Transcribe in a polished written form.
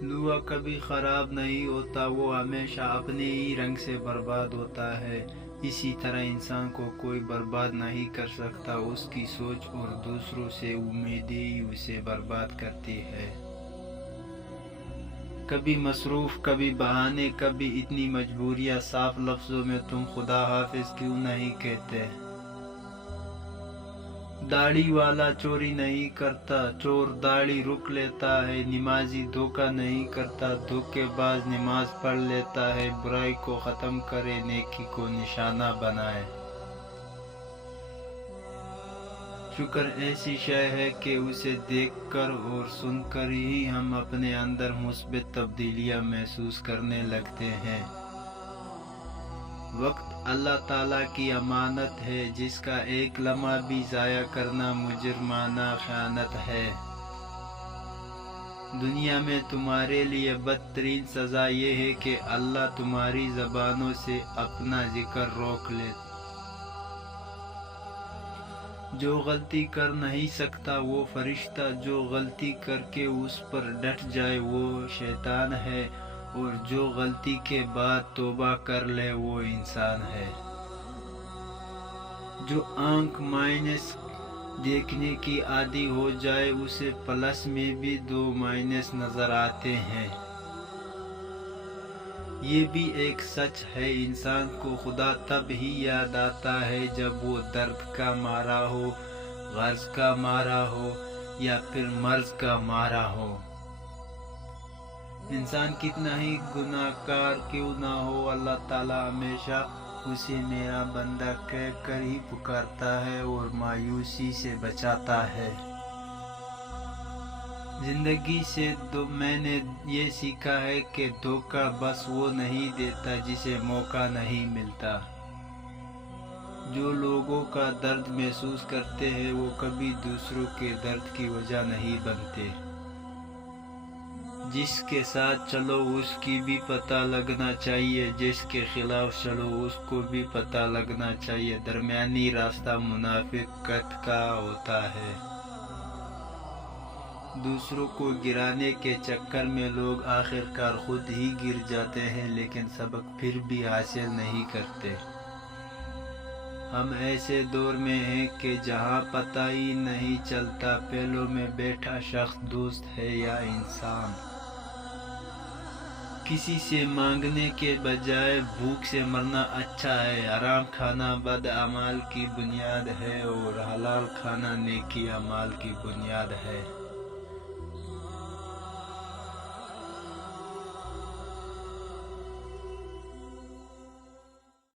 لوا کبھی خراب نہیں ہوتا، وہ ہمیشہ اپنے ہی رنگ سے برباد ہوتا ہے۔ اسی طرح انسان کو کوئی برباد نہیں کر سکتا، اس کی سوچ اور دوسروں سے امیدیں ہی اسے برباد کرتی ہے۔ کبھی مصروف، کبھی بہانے، کبھی اتنی مجبوریاں۔ صاف لفظوں میں تم خدا حافظ کیوں نہیں کہتے؟ داڑھی والا چوری نہیں کرتا، چور داڑھی رک لیتا ہے۔ نمازی دھوکہ نہیں کرتا، دھوکے باز نماز پڑھ لیتا ہے۔ برائی کو ختم کرے، نیکی کو نشانہ بنائے۔ شکر ایسی شے ہے کہ اسے دیکھ کر اور سن کر ہی ہم اپنے اندر مثبت تبدیلیاں محسوس کرنے لگتے ہیں۔ وقت اللہ تعالیٰ کی امانت ہے، جس کا ایک لمحہ بھی ضائع کرنا مجرمانہ خیانت ہے۔ دنیا میں تمہارے لیے بدترین سزا یہ ہے کہ اللہ تمہاری زبانوں سے اپنا ذکر روک لے۔ جو غلطی کر نہیں سکتا وہ فرشتہ، جو غلطی کر کے اس پر ڈٹ جائے وہ شیطان ہے، اور جو غلطی کے بعد توبہ کر لے وہ انسان ہے۔ جو آنکھ مائنس دیکھنے کی عادی ہو جائے اسے پلس میں بھی 2 مائنس نظر آتے ہیں۔ یہ بھی ایک سچ ہے، انسان کو خدا تب ہی یاد آتا ہے جب وہ درد کا مارا ہو، غرض کا مارا ہو، یا پھر مرض کا مارا ہو۔ انسان کتنا ہی گناہ گار کیوں نہ ہو، اللہ تعالیٰ ہمیشہ اسے میرا بندہ کہہ کر ہی پکارتا ہے اور مایوسی سے بچاتا ہے۔ زندگی سے میں نے یہ سیکھا ہے کہ دھوکہ بس وہ نہیں دیتا جسے موقع نہیں ملتا۔ جو لوگوں کا درد محسوس کرتے ہیں وہ کبھی دوسروں کے درد کی وجہ نہیں بنتے۔ جس کے ساتھ چلو اس کی بھی پتہ لگنا چاہیے، جس کے خلاف چلو اس کو بھی پتہ لگنا چاہیے۔ درمیانی راستہ منافقت کا ہوتا ہے۔ دوسروں کو گرانے کے چکر میں لوگ آخرکار خود ہی گر جاتے ہیں، لیکن سبق پھر بھی حاصل نہیں کرتے۔ ہم ایسے دور میں ہیں کہ جہاں پتہ ہی نہیں چلتا پہلوں میں بیٹھا شخص دوست ہے یا انسان۔ کسی سے مانگنے کے بجائے بھوک سے مرنا اچھا ہے۔ حرام کھانا بد اعمال کی بنیاد ہے اور حلال کھانا نیکی اعمال کی بنیاد ہے۔